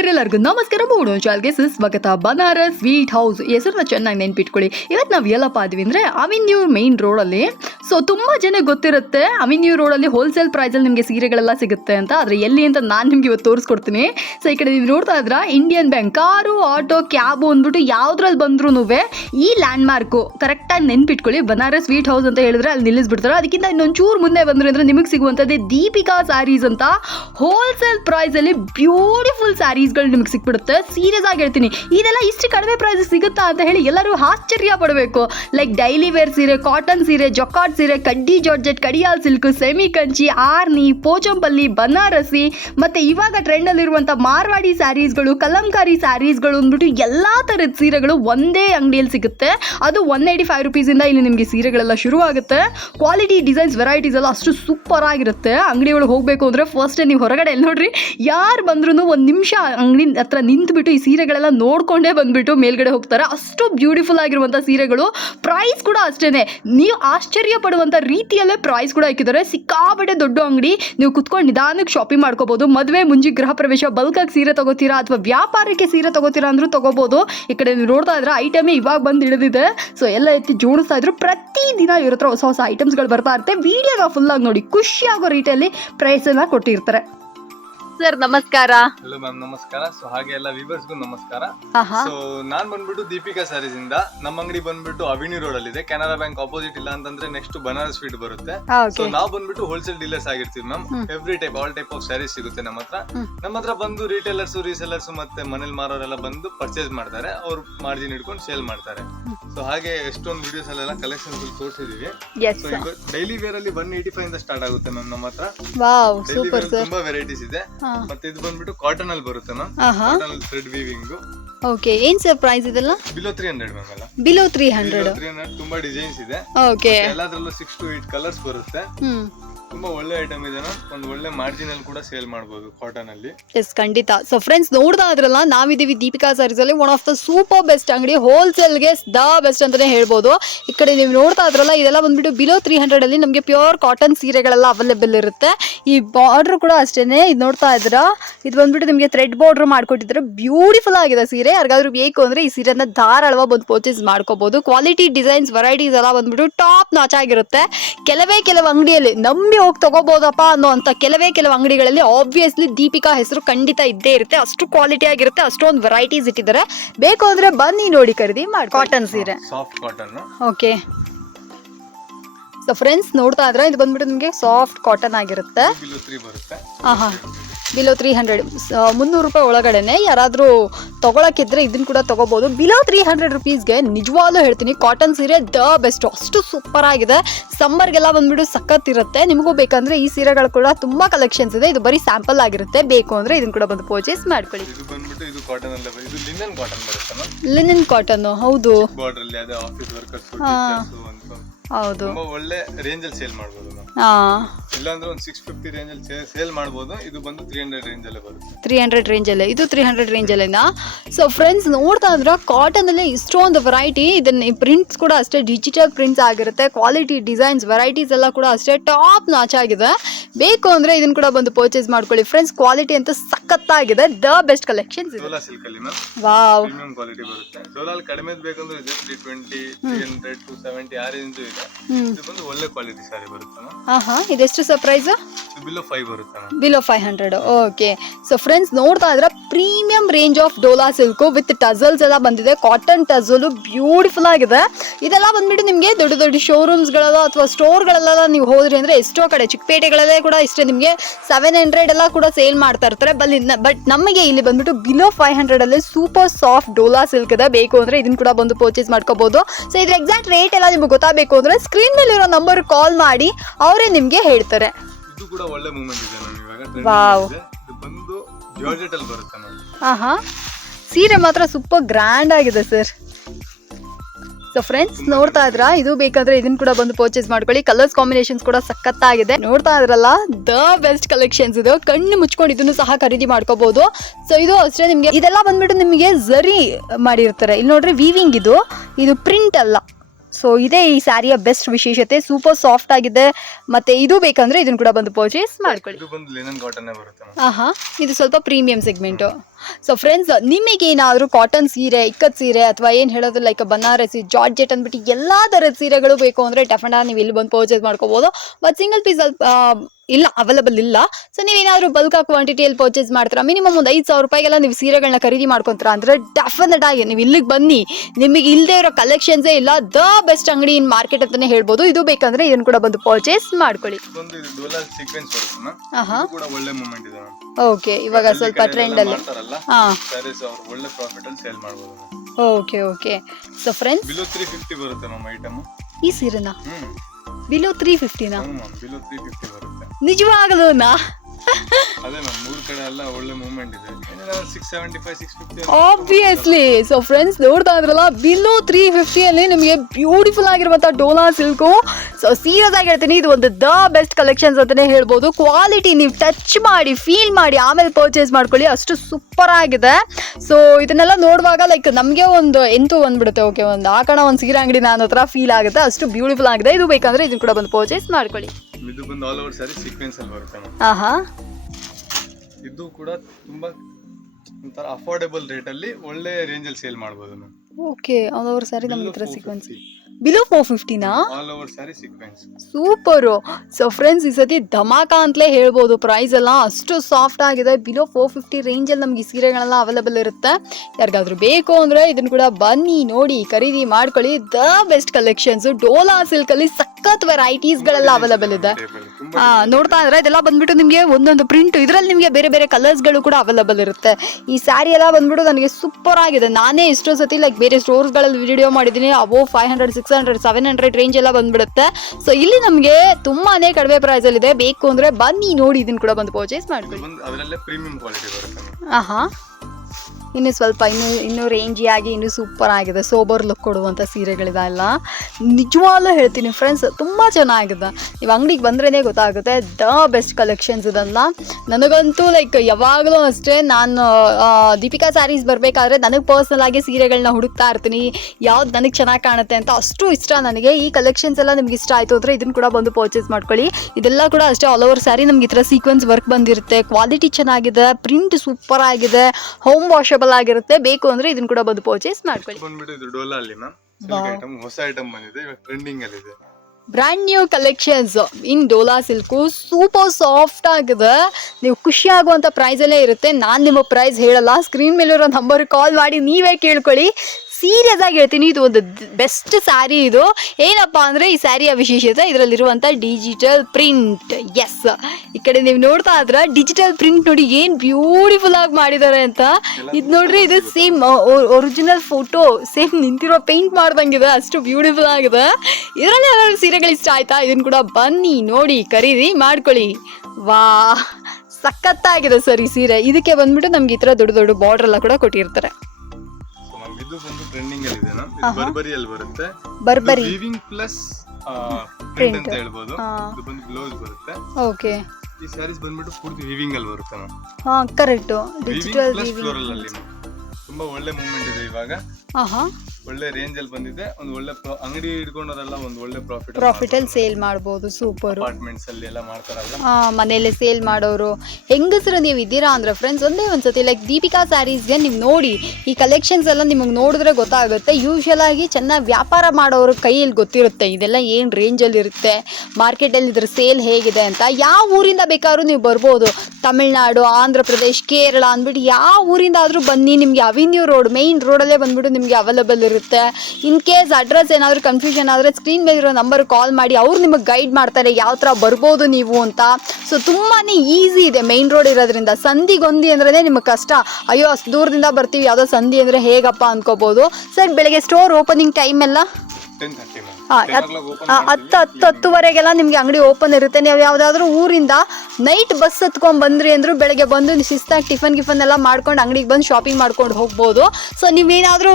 ಎಲ್ಲರಿಗೂ ನಮಸ್ಕಾರ ಮೂಡು ಚಾಲ್ಗೆ ಸುಸ್ವಾಗತ. ಬನಾರಸ್ ಸ್ವೀಟ್ ಹೌಸ್ ಹೆಸರನ್ನ ಚೆನ್ನಾಗಿ ನೆನ್ಪಿಟ್ಕೊಳ್ಳಿ. ಇವತ್ತು ನಾವು ಎಲ್ಲಪ್ಪ ಆದ್ವಿ ಅಂದರೆ ಅವಿನ್ಯೂ ಮೇನ್ ರೋಡಲ್ಲಿ ಸೊ ತುಂಬ ಜನ ಗೊತ್ತಿರುತ್ತೆ ಅವಿನ್ಯೂ ರೋಡಲ್ಲಿ ಹೋಲ್ಸೇಲ್ ಪ್ರೈಸಲ್ಲಿ ನಿಮಗೆ ಸೀರೆಗಳೆಲ್ಲ ಸಿಗುತ್ತೆ ಅಂತ. ಆದರೆ ಎಲ್ಲಿ ಅಂತ ನಾನು ನಿಮ್ಗೆ ಇವತ್ತು ತೋರಿಸ್ಕೊಡ್ತೀನಿ. ಸೊ ಈ ಕಡೆ ನೀವು ನೋಡ್ತಾ ಇದ್ರ? Indian bank car auto cab ಅಂದ್ಬಿಟ್ಟು ಯಾವ್ದ್ರಲ್ಲಿ ಬಂದ್ರೂ ಈ ಲ್ಯಾಂಡ್ ಮಾರ್ಕು ಕರೆಕ್ಟಾಗಿ ನೆನ್ಪಿಟ್ಕೊಳ್ಳಿ. ಬನಾರಸ್ ಸ್ವೀಟ್ ಹೌಸ್ ಅಂತ ಹೇಳಿದ್ರೆ ಅಲ್ಲಿ ನಿಲ್ಲಿಸ್ಬಿಡ್ತಾರೆ. ಅದಕ್ಕಿಂತ ಇನ್ನೊಂಚೂರು ಮುಂದೆ ಬಂದ್ರೆ ಅಂದರೆ ನಿಮಗೆ ಸಿಗುವಂಥದ್ದೇ ದೀಪಿಕಾ ಸ್ಯಾರೀಸ್ ಅಂತ. ಹೋಲ್ಸೇಲ್ ಪ್ರೈಸಲ್ಲಿ ಬ್ಯೂಟಿಫುಲ್ ಸ್ಯಾರೀಸ್ಗಳು ನಿಮಗೆ ಸಿಕ್ಬಿಡುತ್ತೆ. ಸೀರಿಯಸ್ ಆಗಿ ಹೇಳ್ತೀನಿ. ಇದೆಲ್ಲ ಇಷ್ಟು ಕಡಿಮೆ ಪ್ರೈಸ್ ಸಿಗುತ್ತಾ ಅಂತ ಹೇಳಿ ಎಲ್ಲರೂ ಆಶ್ಚರ್ಯ ಪಡಬೇಕು. ಲೈಕ್ ಡೈಲಿ ವೇರ್ ಸೀರೆ ಕಾಟನ್ ಸೀರೆ ಜೊಕಾಟ್ ಸೀರೆ, ಕಡ್ಡಿ ಜಾರ್ಜೆಟ್ ಕಡಿಯಾಲ್ ಸಿಲ್ಕ್ ಸೆಮಿ ಕಂಚಿ ಆರ್ನಿ ಪೋಚಂಪಲ್ಲಿ ಬನಾರಸಿ ಮತ್ತು ಇವಾಗ ಟ್ರೆಂಡಲ್ಲಿರುವಂಥ ಮಾರ್ವಾಡಿ ಸ್ಯಾರೀಸ್ಗಳು ಕಲಂಕಾರಿ ಸ್ಯಾರೀಸ್ಗಳು ಅಂದ್ಬಿಟ್ಟು ಎಲ್ಲಾ ಥರದ ಸೀರೆಗಳು ಒಂದೇ ಅಂಗಡಿಯಲ್ಲಿ ಸಿಗುತ್ತೆ. ಅದು ಒನ್ ಏಯ್ಟಿ ಫೈವ್ ರುಪೀಸಿಂದ ಇಲ್ಲಿ ನಿಮಗೆ ಸೀರೆಗಳೆಲ್ಲ ಶುರುವಾಗುತ್ತೆ. ಕ್ವಾಲಿಟಿ ಡಿಸೈನ್ಸ್ ವೆರೈಟೀಸ್ ಎಲ್ಲ ಅಷ್ಟು ಸೂಪರ್ ಆಗಿರುತ್ತೆ. ಅಂಗಡಿ ಒಳಗೆ ಹೋಗಬೇಕು ಅಂದ್ರೆ ಫಸ್ಟ್ ನೀವು ಹೊರಗಡೆ ನೋಡ್ರಿ? ಯಾರು ಬಂದ್ರೂ ಒಂದು ನಿಮಿಷ ಅಂಗಡಿ ಹತ್ರ ನಿಂತ್ಬಿಟ್ಟು ಈ ಸೀರೆಗಳೆಲ್ಲ ನೋಡ್ಕೊಂಡೇ ಬಂದ್ಬಿಟ್ಟು ಮೇಲ್ಗಡೆ ಹೋಗ್ತಾರೆ. ಅಷ್ಟು ಬ್ಯೂಟಿಫುಲ್ ಆಗಿರುವಂಥ ಸೀರೆಗಳು. ಪ್ರೈಸ್ ಕೂಡ ಅಷ್ಟೇ ನೀವು ಆಶ್ಚರ್ಯ ಪಡುವಂಥ ರೀತಿಯಲ್ಲೇ ಪ್ರೈಸ್ ಕೂಡ ಹಾಕಿದ್ದಾರೆ ಸಿಕ್ಕಾಪಟ್ಟೆ ದೊಡ್ಡ ಅಂಗಡಿ. ನೀವು ಕುತ್ಕೊಂಡು ನಿಧಾನಕ್ಕೆ ಶಾಪಿಂಗ್ ಮಾಡ್ಕೋಬೋದು ಮದುವೆ ಮುಂಜಿ ಗೃಹ ಪ್ರವೇಶ ಬಲ್ಕಾಗಿ ಸೀರೆ ತಗೋತೀರಾ ಅಥವಾ ವ್ಯಾಪಾರಕ್ಕೆ ಸೀರೆ ತಗೋತೀರಾ ಅಂದ್ರೂ ತಗೋಬೋದು ಈ ಕಡೆ ನೀವು ನೋಡ್ತಾ ಇದ್ರೆ ಐಟಮೇ ಇವಾಗ ಬಂದು ಹಿಡಿದಿದೆ. ಸೊ ಎಲ್ಲ ಎತ್ತಿ ಜೋಡಿಸ್ತಾ ಇದ್ರು. ಪ್ರತಿದಿನ ಇವ್ರ ಹತ್ರ ಹೊಸ ಹೊಸ ಐಟಮ್ಸ್ಗಳು ಬರ್ತಾ ಇರುತ್ತೆ. ವಿಡಿಯೋನ ಫುಲ್ಲಾಗಿ ನೋಡಿ. ಖುಷಿಯಾಗೋ ರೀತಿಯಲ್ಲಿ ಪ್ರೈಸನ್ನು ಕೊಟ್ಟಿರ್ತಾರೆ. ಸರ್ ನಮಸ್ಕಾರ. ಹಲೋ ಮ್ಯಾಮ್ ನಮಸ್ಕಾರ. ಸೊ ಹಾಗೆ ಎಲ್ಲ ವಿವರ್ಸ್ಗೂ ನಮಸ್ಕಾರ. ಆಹಾ. ಸೊ ನಾನ್ ಬಂದ್ಬಿಟ್ಟು ದೀಪಿಕಾ ಸ್ಯಾರೀಸ್ ಇಂದ ನಮ್ಮ ಅಂಗಡಿ ಬಂದ್ಬಿಟ್ಟು ಅವಿನಿ ರೋಡ್ ಅಲ್ಲಿ ಇದೆ ಕೆನರಾ ಬ್ಯಾಂಕ್ ಆಪೋಸಿಟ್ ಇಲ್ಲ ಅಂತಂದ್ರೆ ನೆಕ್ಸ್ಟ್ ಬನಾರಸ್ ಸ್ವೀಟ್ ಬರುತ್ತೆ. ಸೊ ನಾವ್ ನಾವು ಬಂದ್ಬಿಟ್ಟು ಹೋಲ್ಸೇಲ್ ಡೀಲರ್ಸ್ ಆಗಿರ್ತೀವಿ ma'am hmm. Every type all type of sarees ಸಿಗುತ್ತೆ ನಮ್ಮ ಹತ್ರ. ಹ್ಮ್. ನಮ್ಮ ಹತ್ರ ಬಂದು ರೀಟೇಲರ್ಸ್ ರೀಸೆಲರ್ಸ್ ಮತ್ತೆ ಮನೇಲಿ ಮಾರೋರೆಲ್ಲ ಬಂದು ಪರ್ಚೇಸ್ ಮಾಡ್ತಾರೆ. ಅವ್ರು ಮಾರ್ಜಿನ್ ಇಟ್ಕೊಂಡು ಸೇಲ್ ಮಾಡ್ತಾರೆ. ಸೊ ಹಾಗೆ ಎಷ್ಟೊಂದು ವಿಡಿಯೋಸ್ ಅಲ್ಲೆಲ್ಲ ಕಲೆಕ್ಷನ್ ತೋರಿಸಿದೀವಿ. ಎಸ್ ಸೊ ಈಗ ಡೈಲಿ ವೇರ್ ಅಲ್ಲಿ ಒನ್ ಏಯ್ಟಿ ಫೈವ್ ಇಂದ ಸ್ಟಾರ್ಟ್ ಆಗುತ್ತೆ ಮ್ಯಾಮ್ ನಮ್ಮ ಹತ್ರ. ವಾವ್ ಡೈಲಿ ಸೂಪರ್ ಸರ್ ತುಂಬಾ ವೆರೈಟೀಸ್ ಇದೆ. ಮತ್ತೆ ಇದು ಬಂದ್ಬಿಟ್ಟು ಕಾಟನ್ ಅಲ್ಲಿ ಬರುತ್ತೆ ಮ್ಯಾಮ್ ಆಹಾ. ಕಾಟನ್ ಥ್ರೆಡ್ ವೀವಿಂಗ್ ಓಕೆ ಏನ್ ಸರ್ ಪ್ರೈಸ್ ಇದೆಲ್ಲ? ಬಿಲೋ ತ್ರೀ ಹಂಡ್ರೆಡ್ ಮ್ಯಾಮ್ ಎಲ್ಲ. Below three hundred three hundred ತುಂಬಾ ಡಿಸೈನ್ಸ್ ಇದೆ. ಓಕೆ ಎಲ್ಲಾದ್ರಲ್ಲೂ ಸಿಕ್ಸ್ ಟು ಏಟ್ ಕಲರ್ಸ್ ಬರುತ್ತೆ. ಹ್ಮ್. ತುಂಬಾ ಒಳ್ಳೆ ಐಟಮ್ ಇದೆ ಮ್ಯಾಮ್ ಒಂದು ಒಳ್ಳೆ ಮಾರ್ಜಿನ್ ಅಲ್ಲಿ ಕೂಡ ಸೇಲ್ ಮಾಡಬಹುದು ಕಾಟನ್ ಅಲ್ಲಿ. ಎಸ್ ಖಂಡಿತ. ಸೊ ಫ್ರೆಂಡ್ಸ್ ನೋಡ್ತಾ ಇದ್ರಲ್ಲ ನಾವಿದ್ದೀವಿ ದೀಪಿಕಾ ಸಾರೀಸ್ ಅಲ್ಲಿ one of the super best ಅಂಗಡಿ ಹೋಲ್ಸೇಲ್ಗೆ ದ ಬೆಸ್ಟ್ ಅಂತಾನೆ ಹೇಳ್ಬೋದು. ಈ ಕಡೆ ನೀವು ನೋಡ್ತಾ ಇದ್ರಲ್ಲ, ಇದೆಲ್ಲ ಬಂದ್ಬಿಟ್ಟು ಬಿಲೋ ತ್ರೀ ಹಂಡ್ರೆಡ್ ಅಲ್ಲಿ ನಮಗೆ ಪ್ಯೂರ್ ಕಾಟನ್ ಸೀರೆಗಳೆಲ್ಲ ಅವೈಲೇಬಲ್ ಇರುತ್ತೆ. ಈ ಬಾರ್ಡರ್ ಕೂಡ ಅಷ್ಟೇನೆ, ಇದು ನೋಡ್ತಾ ಇದ್ರ? ಇದು ಬಂದ್ಬಿಟ್ಟು ನಿಮಗೆ ಥ್ರೆಡ್ ಬಾರ್ಡರ್ ಮಾಡ್ಕೊಟ್ಟಿದ್ರೆ ಬ್ಯೂಟಿಫುಲ್ ಆಗಿದೆ ಸೀರೆ. ಯಾರಿಗಾದ್ರೂ ಬೇಕು ಅಂದ್ರೆ ಈ ಸೀರೆನ ಧಾರಾಳವಾಗಿ ಬಂದು ಪರ್ಚೇಸ್ ಮಾಡ್ಕೋಬಹುದು ಕ್ವಾಲಿಟಿ ಡಿಸೈನ್ಸ್ ವೆರೈಟೀಸ್ ಎಲ್ಲ ಬಂದ್ಬಿಟ್ಟು ಟಾಪ್ ನಾಚ್ ಆಗಿರುತ್ತೆ. ಕೆಲವೇ ಕೆಲವು ಅಂಗಡಿಯಲ್ಲಿ, ನಂಬಿ ಹೋಗಿ ತಗೋಬೋದಪ್ಪ ಅನ್ನೋ ಅಂತ ಕೆಲವೇ ಕೆಲವು ಅಂಗಡಿಗಳಲ್ಲಿ ಆಬ್ವಿಯಸ್ಲಿ ದೀಪಿಕಾ ಹೆಸರು ಖಂಡಿತ ಇದ್ದೇ ಇರುತ್ತೆ. ಅಷ್ಟು ಕ್ವಾಲಿಟಿ ಆಗಿರುತ್ತೆ. ಅಷ್ಟೊಂದು ವೆರೈಟೀಸ್ ಇಟ್ಟಿದ್ದಾರೆ. ಬೇಕು ಅಂದ್ರೆ ಬನ್ನಿ ನೋಡಿ ಖರೀದಿ ಮಾಡಿ ಕಾಟನ್ ಸೀರೆ. Soft cotton okay so friends ನೋಡ್ತಾ ಇದ್ರೆ ಇದು ಬಂದ್ಬಿಟ್ಟು ನಿಮಗೆ ಸಾಫ್ಟ್ ಕಾಟನ್ ಆಗಿರುತ್ತೆ. ಹಾ ಹಾ ಬರುತ್ತೆ. ಹಾಂ ಹಾಂ ಬಿಲೋ ತ್ರೀ ಹಂಡ್ರೆಡ್ ಮುನ್ನೂರು ರೂಪಾಯಿ ಒಳಗಡೆನೆ ಯಾರಾದರೂ ತೊಗೊಳಕ್ಕಿದ್ರೆ ಇದನ್ನ ಕೂಡ ತೊಗೋಬೋದು. ಬಿಲೋ ತ್ರೀ ಹಂಡ್ರೆಡ್ ರುಪೀಸ್ಗೆ ನಿಜವಾಗ್ಲೂ ಹೇಳ್ತೀನಿ ಕಾಟನ್ ಸೀರೆ ದ ಬೆಸ್ಟ್ ಅಷ್ಟು ಸೂಪರ್ ಆಗಿದೆ. ಸಮ್ಮರ್ಗೆಲ್ಲ ಬಂದ್ಬಿಟ್ಟು ಸಖತ್ ಇರುತ್ತೆ. ನಿಮಗೂ ಬೇಕಂದ್ರೆ ಈ ಸೀರೆಗಳು ಕೂಡ ತುಂಬ ಕಲೆಕ್ಷನ್ಸ್ ಇದೆ. ಇದು ಬರೀ ಸ್ಯಾಂಪಲ್ ಆಗಿರುತ್ತೆ. ಬೇಕು ಅಂದರೆ ಇದನ್ನು ಕೂಡ ಬಂದು ಪರ್ಚೇಸ್ ಮಾಡ್ಕೊಳ್ಳಿ. ಲಿನನ್ ಕಾಟನ್ ಹೌದು. ಹೌದು. ಒಳ್ಳೆ ರೇಂಜ್ ಅಲ್ಲಿ ಸೇಲ್ ಮಾಡಬಹುದು ಇಲ್ಲಾಂದ್ರೆ ಒಂದು ಸಿಕ್ಸ್ ಫಿಫ್ಟಿ ರೇಂಜ್ ಅಲ್ಲಿ ಸೇಲ್ ಮಾಡಬಹುದು ಇದು ಬಂದು ತ್ರೀ ಹಂಡ್ರೆಡ್ ರೇಂಜ್ ಅಲ್ಲೇ ಬರುತ್ತೆ. ತ್ರೀ ಹಂಡ್ರೆಡ್ ರೇಂಜಲ್ಲೇ ಇದು ತ್ರೀ ಹಂಡ್ರೆಡ್ ರೇಂಜಲ್ಲೇನಾ ಸೊ ಫ್ರೆಂಡ್ಸ್ ನೋಡ್ತಾ ಇದ್ರೆ ಕಾಟನಲ್ಲೇ ಇಷ್ಟೊಂದು ವೆರೈಟಿ ಇದನ್ನ ಪ್ರಿಂಟ್ಸ್ ಕೂಡ ಅಷ್ಟೇ ಡಿಜಿಟಲ್ ಪ್ರಿಂಟ್ಸ್ ಆಗಿರುತ್ತೆ. ಕ್ವಾಲಿಟಿ ಡಿಸೈನ್ಸ್ ವೆರೈಟೀಸ್ ಎಲ್ಲ ಕೂಡ ಅಷ್ಟೇ ಟಾಪ್ ನಾಚ್ ಆಗಿದೆ. ಬೇಕು ಅಂದ್ರೆ ಇದನ್ನ ಕೂಡ ಬಂದು ಪರ್ಚೇಸ್ ಮಾಡ್ಕೊಳ್ಳಿ. ಫ್ರೆಂಡ್ಸ್ ಕ್ವಾಲಿಟಿ ಅಂತ ಸಖತ್ತಾಗಿದೆ. The best collections Dola silk ಅಲ್ಲಿ ಮ್ಯಾಮ್ ವಾವ್ ಪ್ರೀಮಿಯಂ ಕ್ವಾಲಿಟಿ ಬರುತ್ತೆ. ಡೋಲಾಲ್ ಕಡಿಮೆ ಬೇಕಂದ್ರೆ ಇದೆ three twenty three hundred to seventy ಆ ರೇಂಜ್ ಇದೆ. ಇದು ಬಂದು ಒಳ್ಳೆ ಕ್ವಾಲಿಟಿ ಸಾರಿ ಬರುತ್ತೆ ಮ್ಯಾಮ್ ಹಾಂ ಹಾಂ ಇದೆಷ್ಟು ಸರ್ ಪ್ರೈಸ್ ಬಿಲೋ ಫೈವ್ ಬರುತ್ತೆ ma'am below five hundred okay so friends ನೋಡ್ತಾ ಇದ್ರೆ premium range of Dola silk with tassels ಎಲ್ಲ ಬಂದಿದೆ. ಕಾಟನ್ ಟಸಲು ಬ್ಯೂಟಿಫುಲ್ ಆಗಿದೆ. ಇದೆಲ್ಲ ಬಂದ್ಬಿಟ್ಟು ನಿಮಗೆ ದೊಡ್ಡ ದೊಡ್ಡ ಶೋರೂಮ್ಸ್ಗಳೆಲ್ಲ ಅಥವಾ ಸ್ಟೋರ್ಗಳೆಲ್ಲ ನೀವು ಹೋದ್ರಿ ಅಂದ್ರೆ ಎಷ್ಟೋ ಕಡೆ ಚಿಕ್ಕಪೇಟೆಗಳಲ್ಲೇ ಕೂಡ ಇಷ್ಟೇ ನಿಮಗೆ ಸೆವೆನ್ ಹಂಡ್ರೆಡ್ ಎಲ್ಲ ಕೂಡ ಸೇಲ್ ಮಾಡ್ತಾ ಇರ್ತಾರೆ. ಬಲ್ಲಿ ಬಟ್ ನಮಗೆ ಇಲ್ಲಿ ಬಂದ್ಬಿಟ್ಟು ಬಿಲೋ ಫೈವ್ ಹಂಡ್ರೆಡಲ್ಲಿ ಸೂಪರ್ ಸಾಫ್ಟ್ ಡೋಲಾ ಸಿಲ್ಕ್ ಇದೆ. ಬೇಕು ಅಂದ್ರೆ ಇದನ್ನ ಕೂಡ ಬಂದು ಪರ್ಚೇಸ್ ಮಾಡ್ಕೋಬೋದು. ಸೊ ಇದ್ರ ಎಕ್ಸಾಕ್ಟ್ ರೇಟ್ ಎಲ್ಲ ನಿಮ್ಗೆ ಗೊತ್ತಾಗಬೇಕು ಅಂದ್ರೆ ಸ್ಕ್ರೀನ್ ಮೇಲಿರೋ ನಂಬರ್ ಕಾಲ್ ಮಾಡಿ ಅವರೇ ನಿಮಗೆ ಹೇಳ್ತಾರೆ. ಇದು ಕೂಡ ಒಳ್ಳೆ ಮೂಮೆಂಟ್ ಇದೆ ಮ್ಯಾಮ್ ಇವಾಗ Wow. ಇದೆ. ಇದು ಬಂದು ಜಾರ್ಜೆಟ್ ಅಲ್ಲಿ ಬರುತ್ತೆ ಮ್ಯಾಮ್ ಆಹಾ. ಸೀರೆ ಮಾತ್ರ ಸೂಪರ್ ಗ್ರ್ಯಾಂಡ್ ಆಗಿದೆ ಸರ್ ಸೊ ಫ್ರೆಂಡ್ಸ್ ನೋಡ್ತಾ ಇದ್ರ? ಇದು ಬೇಕಾದ್ರೆ ಇದನ್ನ ಕೂಡ ಬಂದು ಪರ್ಚೇಸ್ ಮಾಡ್ಕೊಳ್ಳಿ. ಕಲರ್ಸ್ ಕಾಂಬಿನೇಷನ್ಸ್ ಕೂಡ ಸಖತ್ತಾಗಿದೆ. ನೋಡ್ತಾ ಇದ್ರಲ್ಲ ದ ಬೆಸ್ಟ್ ಕಲೆಕ್ಷನ್ಸ್ ಇದು. ಕಣ್ಣು ಮುಚ್ಕೊಂಡು ಇದನ್ನು ಸಹ ಖರೀದಿ ಮಾಡ್ಕೋಬಹುದು ಸೊ ಇದು ಅಷ್ಟೇ ನಿಮಗೆ ಇದೆಲ್ಲ ಬಂದ್ಬಿಟ್ಟು ನಿಮಗೆ ಝರಿ ಮಾಡಿರ್ತಾರೆ. ಇಲ್ಲಿ ನೋಡ್ರಿ ವೀವಿಂಗ್ ಇದು. ಇದು ಪ್ರಿಂಟ್ ಅಲ್ಲ. ಸೊ ಇದೇ ಈ ಸ್ಯಾರಿಯ ಬೆಸ್ಟ್ ವಿಶೇಷತೆ. ಸೂಪರ್ ಸಾಫ್ಟ್ ಆಗಿದೆ. ಮತ್ತೆ ಇದು ಬೇಕಂದ್ರೆ ಇದನ್ನ ಕೂಡ ಬಂದು ಪರ್ಚೇಸ್ ಮಾಡ್ಕೊಳ್ಳಿ. ಇದು ಬಂದು ಲಿನನ್ ಕಾಟನ್ ಬರುತ್ತೆ ಮ್ಯಾಮ್ ಆಹಾ ಇದು ಸ್ವಲ್ಪ ಪ್ರೀಮಿಯಂ ಸೆಗ್ಮೆಂಟು ಸೊ ಫ್ರೆಂಡ್ಸ್ ನಿಮಗೆ ಏನಾದರೂ ಕಾಟನ್ ಸೀರೆ ಇಕ್ಕತ್ ಸೀರೆ ಅಥವಾ ಏನು ಹೇಳೋದು ಲೈಕ್ ಬನಾರಸಿ ಜಾರ್ಜೆಟ್ ಅಂದ್ಬಿಟ್ಟು ಎಲ್ಲ ಥರದ ಸೀರೆಗಳು ಬೇಕು ಅಂದರೆ ಡೆಫಿನೆಟ್ ನೀವು ಇಲ್ಲಿ ಬಂದು ಪರ್ಚೇಸ್ ಮಾಡ್ಕೋಬೋದು. ಬಟ್ ಸಿಂಗಲ್ ಪೀಸ್ ಇಲ್ಲ ಅವೈಲಬಲ್ ಇಲ್ಲ. ಸೊ ನೀವೇನಾದರೂ ಬಲ್ಕ್ ಕ್ವಾಂಟಿಟಿಯಲ್ಲಿ ಪರ್ಚೇಸ್ ಮಾಡ್ತೀರಾ ಮಿನಿಮಮ್ ಒಂದು ಐದು ಸಾವಿರ ರೂಪಾಯಿಗೆಲ್ಲ ನೀವು ಸೀರೆಗಳನ್ನ ಖರೀದಿ ಮಾಡ್ಕೊತೀರಾ ಅಂದರೆ ಡೆಫಿನೆಟ್ ಆಗಿ ನೀವು ಇಲ್ಲಿಗೆ ಬನ್ನಿ. ನಿಮಗೆ ಇಲ್ಲದೆ ಇರೋ ಕಲೆಕ್ಷನ್ಸೇ ಇಲ್ಲ ದ ಬೆಸ್ಟ್ ಅಂಗಡಿ ಇನ್ ಮಾರ್ಕೆಟ್ ಅಂತಲೇ ಹೇಳ್ಬೋದು. ಇದು ಬೇಕಂದ್ರೆ ಇದನ್ನು ಕೂಡ ಬಂದು ಪರ್ಚೇಸ್ ಮಾಡ್ಕೊಳ್ಳಿ. ಓಕೆ ಇವಾಗ ಸ್ವಲ್ಪ ಟ್ರೆಂಡಲ್ಲಿ ಮಾಡ್ತಾರಲ್ಲ ಹಾಂ. ಸ್ಯಾರೀಸ್ ಅವ್ರು ಒಳ್ಳೆ ಪ್ರಾಫಿಟ್ ಅಲ್ಲಿ ಸೇಲ್ ಮಾಡ್ಬೋದು. Okay okay so friends below three fifty ಬರುತ್ತೆ ನಮ್ಮ ಐಟಮ್ ಈ ಸೀರೆನಾ? ಹ್ಮ್. ಬಿಲೋ ತ್ರೀ ಫಿಫ್ಟಿನಾ ಹ್ಞೂ ಬಿಲೋ ತ್ರೀ ಫಿಫ್ಟಿ ಬರುತ್ತೆ. ನಿಜವಾಗಲೂನಾ? ಅದೇ ಮೂರ್ ಕಡೆ ಎಲ್ಲ ಒಳ್ಳೆ ಮೂವ್ಮೆಂಟ್ ಇದೆ. ಆಬ್ವಿಯಸ್ಲಿ ಸೊ ಫ್ರೆಂಡ್ಸ್ ನೋಡ್ತಾ ಇದ್ರಲ್ಲ ಬಿಲೋ ತ್ರೀ ಫಿಫ್ಟಿಯಲ್ಲಿ ನಿಮಗೆ ಬ್ಯೂಟಿಫುಲ್ ಆಗಿರುವಂಥ ಡೋಲಾ ಸಿಲ್ಕು ಸೊ ಸೀರಿಯಸ್ ಆಗಿ ಹೇಳ್ತೀನಿ, ಇದು ಒಂದು ದ ಬೆಸ್ಟ್ ಕಲೆಕ್ಷನ್ಸ್ ಅಂತಲೇ ಹೇಳ್ಬೋದು. ಕ್ವಾಲಿಟಿ ನೀವು ಟಚ್ ಮಾಡಿ ಫೀಲ್ ಮಾಡಿ, ಆಮೇಲೆ ಪರ್ಚೇಸ್ ಮಾಡ್ಕೊಳ್ಳಿ. ಅಷ್ಟು ಸೂಪರ್ ಆಗಿದೆ. ಸೊ ಇದನ್ನೆಲ್ಲ ನೋಡುವಾಗ ಲೈಕ್ ನಮಗೆ ಒಂದು ಎಂತೂ ಬಂದ್ಬಿಡುತ್ತೆ ಓಕೆ ಒಂದು ಹಾಕೋಣ ಒಂದು ಸೀರೆ ಅಂಗಡಿ ನಾನು ಹತ್ರ ಫೀಲ್ ಆಗುತ್ತೆ. ಅಷ್ಟು ಬ್ಯೂಟಿಫುಲ್ ಆಗಿದೆ. ಇದು ಬೇಕಂದ್ರೆ ಇದನ್ನು ಕೂಡ ಬಂದು ಪರ್ಚೇಸ್ ಮಾಡ್ಕೊಳ್ಳಿ. ಇದು ಬಂದು ಆಲ್ ಓವರ್ ಸ್ಯಾರಿ ಸೀಕ್ವೆನ್ಸ್ ಅಲ್ಲಿ ಬರುತ್ತೆ ಆಹಾ. ಇದು ಕೂಡ ತುಂಬಾ ಒಂಥರ ಅಫೋರ್ಡೆಬಲ್ ರೇಟ್ ಅಲ್ಲಿ ಒಳ್ಳೆ ರೇಂಜ್ ಅಲ್ಲಿ ಸೇಲ್ ಮಾಡಬಹುದು ಓಕೆ ಅವ್ರ ಸ್ಯಾರಿ ನಮ್ಮ ಹತ್ರ sequence below four ಫಿಫ್ಟಿನಾ all over saree sequence super so friends ಈ ಸತಿ ಧಮಾಕ ಅಂತಲೇ ಹೇಳ್ಬೋದು ಪ್ರೈಸ್ ಎಲ್ಲ. ಅಷ್ಟು ಸಾಫ್ಟ್ ಆಗಿದೆ. ಬಿಲೋ ಫೋರ್ ಫಿಫ್ಟಿ ರೇಂಜಲ್ಲಿ ನಮ್ಗೆ ಈ ಸೀರೆಗಳೆಲ್ಲ ಅವೈಲೇಬಲ್ ಇರುತ್ತೆ. ಯಾರಿಗಾದ್ರೂ ಬೇಕು ಅಂದರೆ ಇದನ್ನು ಕೂಡ ಬನ್ನಿ ನೋಡಿ ಖರೀದಿ ಮಾಡ್ಕೊಳ್ಳಿ. ದ ಬೆಸ್ಟ್ ಕಲೆಕ್ಷನ್ಸ್ ಡೋಲಾ ಸಿಲ್ಕಲ್ಲಿ ಸಖತ್ ವೆರೈಟೀಸ್ಗಳೆಲ್ಲ ಅವೈಲೇಬಲ್ ಇದೆ. ನೋಡ್ತಾ ಇದ್ರೆ ಇದೆಲ್ಲ ಬಂದ್ಬಿಟ್ಟು ನಿಮಗೆ ಒಂದೊಂದು ಪ್ರಿಂಟ್ ಇದರಲ್ಲಿ ನಿಮಗೆ ಬೇರೆ ಬೇರೆ ಕಲರ್ಸ್ಗಳು ಕೂಡ ಅವೈಲೇಬಲ್ ಇರುತ್ತೆ. ಈ ಸ್ಯಾರಿ ಎಲ್ಲ ಬಂದ್ಬಿಟ್ಟು ನನಗೆ ಸೂಪರ್ ಆಗಿದೆ. ನಾನೇ ಎಷ್ಟೋ ಸತಿ ಲೈಕ್ ಬೇರೆ ಸ್ಟೋರ್ಸ್ಗಳಲ್ಲಿ ವಿಡಿಯೋ ಮಾಡಿದೀನಿ above five hundred six hundred seven hundred range ಎಲ್ಲ ಬಂದ್ಬಿಡುತ್ತೆ. ಸೊ ಇಲ್ಲಿ ನಮಗೆ ತುಂಬಾನೇ ಕಡಿಮೆ ಪ್ರೈಸಲ್ಲಿ ಇದೆ. ಬೇಕು ಅಂದರೆ ಬನ್ನಿ ನೋಡಿ ಇದನ್ನು ಕೂಡ ಬಂದು ಪರ್ಚೇಸ್ ಮಾಡ್ಕೊಳ್ಳಿ. ಬಂದು ಇನ್ನು ಸ್ವಲ್ಪ, ಇನ್ನೂ ಇನ್ನೂ ರೇಂಜಿಯಾಗಿ ಇನ್ನೂ ಸೂಪರ್ ಆಗಿದೆ. ಸೋಬರ್ ಲುಕ್ ಕೊಡುವಂಥ ಸೀರೆಗಳಿದೆಲ್ಲ ನಿಜವಾಗ್ಲೂ ಹೇಳ್ತೀನಿ ಫ್ರೆಂಡ್ಸ್ ತುಂಬ ಚೆನ್ನಾಗಿದೆ. ನೀವು ಅಂಗಡಿಗೆ ಬಂದ್ರೇ ಗೊತ್ತಾಗುತ್ತೆ ದ ಬೆಸ್ಟ್ ಕಲೆಕ್ಷನ್ಸ್ ಇದೆಲ್ಲ. ನನಗಂತೂ ಲೈಕ್ ಯಾವಾಗಲೂ ಅಷ್ಟೇ ನಾನು ದೀಪಿಕಾ ಸ್ಯಾರೀಸ್ ಬರಬೇಕಾದ್ರೆ ನನಗೆ ಪರ್ಸ್ನಲ್ ಆಗಿ ಸೀರೆಗಳನ್ನ ಹುಡುಕ್ತಾ ಇರ್ತೀನಿ. ಯಾವ್ದು ನನಗೆ ಚೆನ್ನಾಗಿ ಕಾಣುತ್ತೆ ಅಂತ ಅಷ್ಟು ಇಷ್ಟ ನನಗೆ. ಈ ಕಲೆಕ್ಷನ್ಸ್ ಎಲ್ಲ ನಿಮ್ಗೆ ಇಷ್ಟ ಆಯಿತು ಅಂದರೆ ಇದನ್ನು ಕೂಡ ಬಂದು ಪರ್ಚೇಸ್ ಮಾಡ್ಕೊಳ್ಳಿ. ಇದೆಲ್ಲ ಕೂಡ ಅಷ್ಟೇ ಆಲ್ ಓವರ್ ಸ್ಯಾರಿ ನಮ್ಗೆ ಈ ಥರ ಸೀಕ್ವೆನ್ಸ್ ವರ್ಕ್ ಬಂದಿರುತ್ತೆ. ಕ್ವಾಲಿಟಿ ಚೆನ್ನಾಗಿದೆ ಪ್ರಿಂಟ್ ಸೂಪರ್ ಆಗಿದೆ ಹೋಮ್ ವಾಷಬಲ್ ಆಗಿರುತ್ತೆ. ಬೇಕು ಅಂದ್ರೆ ಇದನ್ನ ಕೂಡ ಬಂದು ಪರ್ಚೇಸ್ ಮಾಡ್ಕೊಳ್ಳಿ. ಬಂದ್ಬಿಟ್ಟು ಇದು ಡೋಲಾ ಅಲ್ಲಿ ಮ್ಯಾಮ್ ಸಿಲ್ಕ್ ಐಟಮ್ ಹೊಸ ಐಟಮ್ ಬಂದಿದೆ. ಇವಾಗ ಟ್ರೆಂಡಿಂಗ್ ಅಲ್ಲಿ ಇದೆ. Brand new collections in Dola silk super soft ಆಗಿದೆ. ನೀವು ಖುಷಿ ಆಗುವಂಥ ಪ್ರೈಸಲ್ಲೇ ಇರುತ್ತೆ. ನಾನು ನಿಮ್ಮ ಪ್ರೈಸ್ ಹೇಳಲ್ಲ. ಸ್ಕ್ರೀನ್ ಮೇಲಿರೋ ನಂಬರ್ ಕಾಲ್ ಮಾಡಿ ನೀವೇ ಕೇಳ್ಕೊಳ್ಳಿ. ಸೀರಿಯಸ್ ಆಗಿ ಹೇಳ್ತೀನಿ ಇದು ಒಂದು ಬೆಸ್ಟ್ ಸ್ಯಾರಿ ಇದು. ಏನಪ್ಪ ಅಂದರೆ ಈ ಸ್ಯಾರಿಯ ವಿಶೇಷತೆ ಇದರಲ್ಲಿರುವಂಥ ಡಿಜಿಟಲ್ ಪ್ರಿಂಟ್ ಎಸ್ ಈ ಕಡೆ ನೀವು ನೋಡ್ತಾ ಇದ್ರೆ ಡಿಜಿಟಲ್ ಪ್ರಿಂಟ್ ನೋಡಿ ಏನು ಬ್ಯೂಟಿಫುಲ್ ಆಗಿ ಮಾಡಿದ್ದಾರೆ ಅಂತ. ಇದು ನೋಡ್ರಿ ಇದು ಸೇಮ್ ಒರಿಜಿನಲ್ ಫೋಟೋ ಸೇಮ್ ನಿಂತಿರೋ ಪೇಂಟ್ ಮಾಡ್ದಂಗಿದೆ ಅಷ್ಟು ಬ್ಯೂಟಿಫುಲ್ ಆಗಿದೆ. ಇದರಲ್ಲಿ ಯಾರು ಸೀರೆಗಳು ಇಷ್ಟ ಆಯ್ತಾ? ಇದನ್ನು ಕೂಡ ಬನ್ನಿ ನೋಡಿ ಖರೀದಿ ಮಾಡ್ಕೊಳ್ಳಿ. ವಾ ಸಖತ್ತಾಗಿದೆ ಸರ್ ಈ ಸೀರೆ. ಇದಕ್ಕೆ ಬಂದ್ಬಿಟ್ಟು ನಮ್ಗೆ ಈ ಥರ ದೊಡ್ಡ ದೊಡ್ಡ ಬಾರ್ಡ್ರೆಲ್ಲ ಎಲ್ಲ ಕೂಡ ಕೊಟ್ಟಿರ್ತಾರೆ. ಇದು ಬಂದು ಟ್ರೆಂಡಿಂಗ್ ಅಲ್ಲಿ ಇದೆ ನಮ್ ಬರ್ಬರಿ ಅಲ್ಲಿ ಬರುತ್ತೆ. ಬರ್ಬರಿ. ವೀವಿಂಗ್ ಪ್ಲಸ್ ಪ್ರಿಂಟ್ ಅಂತ ಹೇಳ್ಬೋದು. ಇದು ಬಂದು ಬ್ಲೌಸ್ ಬರುತ್ತೆ. ಓಕೆ. ಈ ಸ್ಯಾರೀಸ್ ಬಂದ್ಬಿಟ್ಟು ಪೂರ್ತಿ ವೀವಿಂಗ್ ಅಲ್ಲಿ ಬರುತ್ತೆ ಮ್ಯಾಮ್. ಹಾಂ ಕರೆಕ್ಟು ಡಿಜಿಟಲ್ ವೀವಿಂಗ್ ಫ್ಲೋರಲ್ ಅಲ್ಲಿ. ತುಂಬಾ ಒಳ್ಳೆ ಮೂವ್ಮೆಂಟ್ ಇದೆ ಇವಾಗ. ಹಾಂ ಹಾಂ ಒಳ್ಳೆ ರೇಂಜ್ ಅಲ್ಲಿ ಬಂದಿದೆ. ಒಂದು ಒಳ್ಳೆ ಅಂಗಡಿ ಇಟ್ಕೊಂಡವರೆಲ್ಲ ಒಂದು ಒಳ್ಳೆ ಪ್ರಾಫಿಟ್ ಪ್ರಾಫಿಟ್ ಅಲ್ಲಿ ಸೇಲ್ ಮಾಡಬಹುದು ಸೂಪರ್ ಅಪಾರ್ಟ್ಮೆಂಟ್ಸ್ ಅಲ್ಲಿ ಎಲ್ಲ ಮಾಡ್ತಾರಲ್ಲ ಮನೆಯಲ್ಲಿ ಸೇಲ್ ಮಾಡೋರು. ಹೆಂಗಸರು ನೀವು ಇದ್ದೀರಾ ಅಂದ್ರೆ ಫ್ರೆಂಡ್ಸ್ ಒಂದೇ ಒಂದ್ಸತಿ ಲೈಕ್ ದೀಪಿಕಾ ಸ್ಯಾರೀಸ್ಗೆ ನೀವು ನೋಡಿ ಈ ಕಲೆಕ್ಷನ್ಸ್ ಎಲ್ಲ ನಿಮಗೆ ನೋಡಿದ್ರೆ ಗೊತ್ತಾಗುತ್ತೆ. ಯೂಶಲ್ ಆಗಿ ಚೆನ್ನಾಗಿ ವ್ಯಾಪಾರ ಮಾಡೋರ ಕೈಯಲ್ಲಿ ಗೊತ್ತಿರುತ್ತೆ. ಇದೆಲ್ಲ ಏನು ರೇಂಜಲ್ಲಿ ಇರುತ್ತೆ? ಮಾರ್ಕೆಟಲ್ಲಿ ಇದ್ರ ಸೇಲ್ ಹೇಗಿದೆ ಅಂತ. ಯಾವ ಊರಿಂದ ಬೇಕಾದ್ರೂ ನೀವು ಬರ್ಬೋದು. ತಮಿಳ್ನಾಡು ಆಂಧ್ರ ಪ್ರದೇಶ್ ಕೇರಳ ಅಂದ್ಬಿಟ್ಟು ಯಾವ ಊರಿಂದ ಆದರೂ ಬನ್ನಿ ನಿಮಗೆ ಅವಿನ್ಯೂ ರೋಡ್ ಮೇಯ್ನ್ ರೋಡಲ್ಲೇ ಬಂದ್ಬಿಟ್ಟು ನಿಮಗೆ ಅವೈಲೇಬಲ್ ಇರುತ್ತೆ. ಇನ್ ಕೇಸ್ ಅಡ್ರೆಸ್ ಏನಾದರೂ ಕನ್ಫ್ಯೂಷನ್ ಆದರೆ ಸ್ಕ್ರೀನ್ ಮೇಲಿರೋ ನಂಬರ್ ಕಾಲ್ ಮಾಡಿ, ಅವ್ರು ನಿಮಗೆ ಗೈಡ್ ಮಾಡ್ತಾರೆ ಯಾವ ಥರ ಬರ್ಬೋದು ನೀವು ಅಂತ. ಸೊ ತುಂಬಾ ಈಸಿ ಇದೆ ಮೇಯ್ನ್ ರೋಡ್ ಇರೋದ್ರಿಂದ. ಸಂಧಿಗೊಂದಿ ಅಂದ್ರೆ ನಿಮಗೆ ಕಷ್ಟ. ಅಯ್ಯೋ, ಅಷ್ಟು ದೂರದಿಂದ ಬರ್ತೀವಿ, ಯಾವುದೋ ಸಂಧಿ ಅಂದರೆ ಹೇಗಪ್ಪ ಅಂದ್ಕೋಬೋದು ಸರ್, ಬೆಳಗ್ಗೆ ಸ್ಟೋರ್ ಓಪನಿಂಗ್ ಟೈಮ್ ಎಲ್ಲ? ಹತ್ತು ಹತ್ತು ಹತ್ತುವರೆಗೆಲ್ಲ ನಿಮಗೆ ಅಂಗಡಿ ಓಪನ್ ಇರುತ್ತೆ. ನೀವು ಯಾವುದಾದ್ರೂ ಊರಿಂದ ನೈಟ್ ಬಸ್ ಹತ್ಕೊಂಡ್ ಬಂದ್ರಿ ಅಂದ್ರು ಬೆಳಗ್ಗೆ ಬಂದು ಶಿಸ್ತಾಗಿ ಟಿಫನ್ ಗಿಫನ್ ಎಲ್ಲ ಮಾಡ್ಕೊಂಡು ಅಂಗಡಿಗೆ ಬಂದು ಶಾಪಿಂಗ್ ಮಾಡ್ಕೊಂಡು ಹೋಗ್ಬೋದು. ಸೊ ನೀವೇನಾದರೂ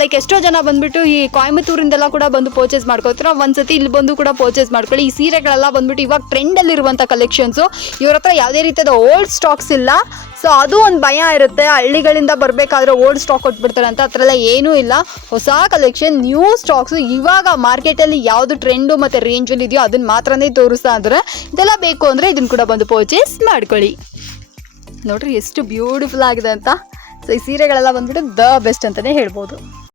ಲೈಕ್ ಎಷ್ಟೋ ಜನ ಬಂದ್ಬಿಟ್ಟು ಈ ಕೊಯಮತ್ತೂರಿಂದೆಲ್ಲ ಕೂಡ ಬಂದು ಪರ್ಚೇಸ್ ಮಾಡ್ಕೋತೀರ ಒಂದ್ಸತಿ ಇಲ್ಲಿ ಬಂದು ಕೂಡ ಪರ್ಚೇಸ್ ಮಾಡ್ಕೊಳ್ಳಿ. ಈ ಸೀರೆಗಳೆಲ್ಲ ಬಂದ್ಬಿಟ್ಟು ಇವಾಗ ಟ್ರೆಂಡಲ್ಲಿರುವಂಥ ಕಲೆಕ್ಷನ್ಸು ಇವ್ರ ಹತ್ರ ಯಾವುದೇ ರೀತಿಯಾದ ಓಲ್ಡ್ ಸ್ಟಾಕ್ಸ್ ಇಲ್ಲ. ಸೊ ಅದು ಒಂದು ಭಯ ಇರುತ್ತೆ. ಹಳ್ಳಿಗಳಿಂದ ಬರಬೇಕಾದ್ರೆ ಓಲ್ಡ್ ಸ್ಟಾಕ್ ಕೊಟ್ಬಿಡ್ತಾರೆ ಅಂತ ಆ ಥರ ಏನೂ ಇಲ್ಲ. ಹೊಸ ಕಲೆಕ್ಷನ್ ನ್ಯೂ ಸ್ಟಾಕ್ಸು ಇವಾಗ ಮಾರ್ಕೆಟಲ್ಲಿ ಯಾವುದು ಟ್ರೆಂಡು ಮತ್ತು ರೇಂಜಲ್ಲಿ ಇದೆಯೋ ಅದನ್ನು ಮಾತ್ರನೇ ತೋರಿಸ್ತಾ ಅಂದ್ರೆ ಇದೆಲ್ಲ ಬೇಕು ಅಂದರೆ ಇದನ್ನು ಕೂಡ ಬಂದು ಪರ್ಚೇಸ್ ಮಾಡ್ಕೊಳ್ಳಿ. ನೋಡ್ರಿ ಎಷ್ಟು ಬ್ಯೂಟಿಫುಲ್ ಆಗಿದೆ ಅಂತ. ಸೊ ಈ ಸೀರೆಗಳೆಲ್ಲ ಬಂದ್ಬಿಟ್ಟು ದ ಬೆಸ್ಟ್ ಅಂತಲೇ ಹೇಳ್ಬೋದು.